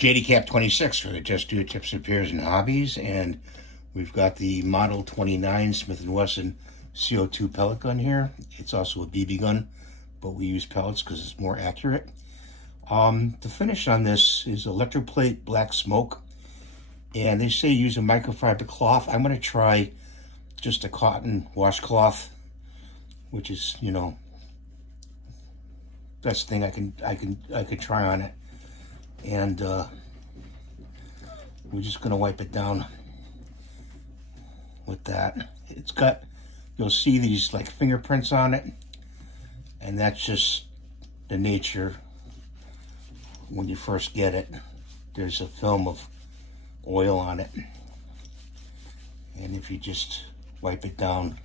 JD 26 for the Just Do It Tips, Repairs, and Hobbies, and we've got the Model 29 Smith and Wesson CO2 pellet gun here. It's also a BB gun, but we use pellets because it's more accurate. The finish on this is electroplate black smoke, and they say use a microfiber cloth. I'm going to try just a cotton washcloth, which is, you know, best thing I could try on it. And we're just going to wipe it down with that. It's got, you'll see these like fingerprints on it, and that's just the nature when you first get it. There's a film of oil on it, and if you just wipe it down,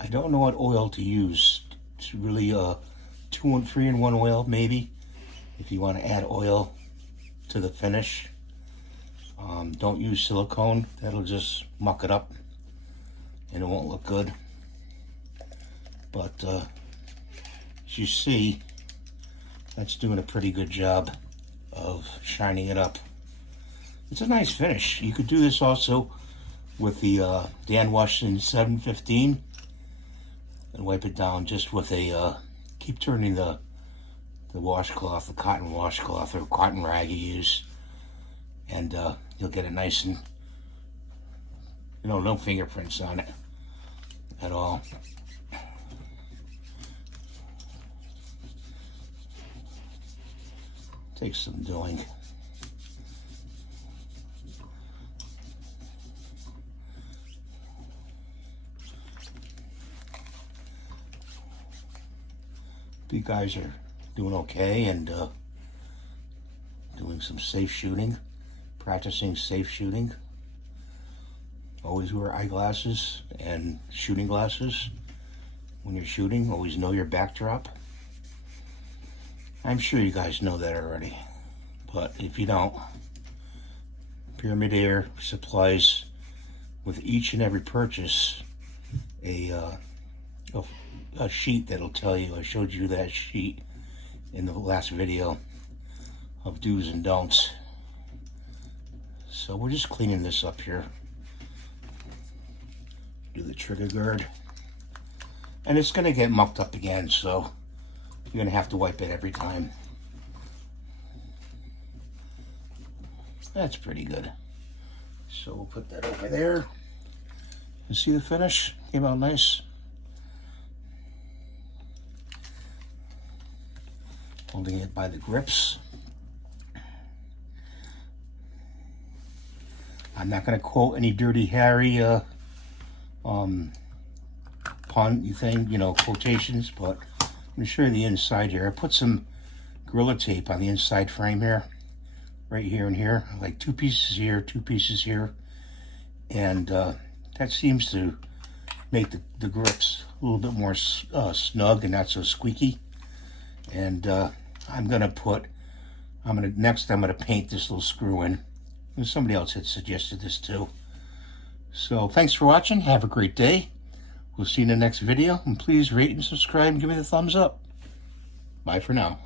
I don't know what oil to use. It's really 2 and 3 in 1 oil, maybe, if you want to add oil to the finish. Don't use silicone. That'll just muck it up and it won't look good. But as you see, that's doing a pretty good job of shining it up. It's a nice finish. You could do this also with the Dan Wesson 715 and wipe it down just with a, keep turning the washcloth, the cotton washcloth or cotton rag you use, and you'll get it nice and, you know, no fingerprints on it at all. Takes some doing. You guys are doing okay and doing some safe shooting, practicing safe shooting. Always wear eyeglasses and shooting glasses when you're shooting. Always know your backdrop. I'm sure you guys know that already, but if you don't, Pyramid Air supplies with each and every purchase a sheet that'll tell you. I showed you that sheet in the last video of do's and don'ts. So we're just cleaning this up here. Do the trigger guard, and it's going to get mucked up again, so you're going to have to wipe it every time. That's pretty good. So we'll put that over there. You see the finish? Came out nice. Holding it by the grips. I'm not going to quote any Dirty Harry pun thing, you know, quotations, but I'm going to show you the inside here. I put some Gorilla Tape on the inside frame here, right here and here, like 2 pieces here, 2 pieces here, and that seems to make the grips a little bit more snug and not so squeaky. And next I'm gonna paint this little screw in. And somebody else had suggested this too. So thanks for watching. Have a great day. We'll see you in the next video. And please rate and subscribe and give me the thumbs up. Bye for now.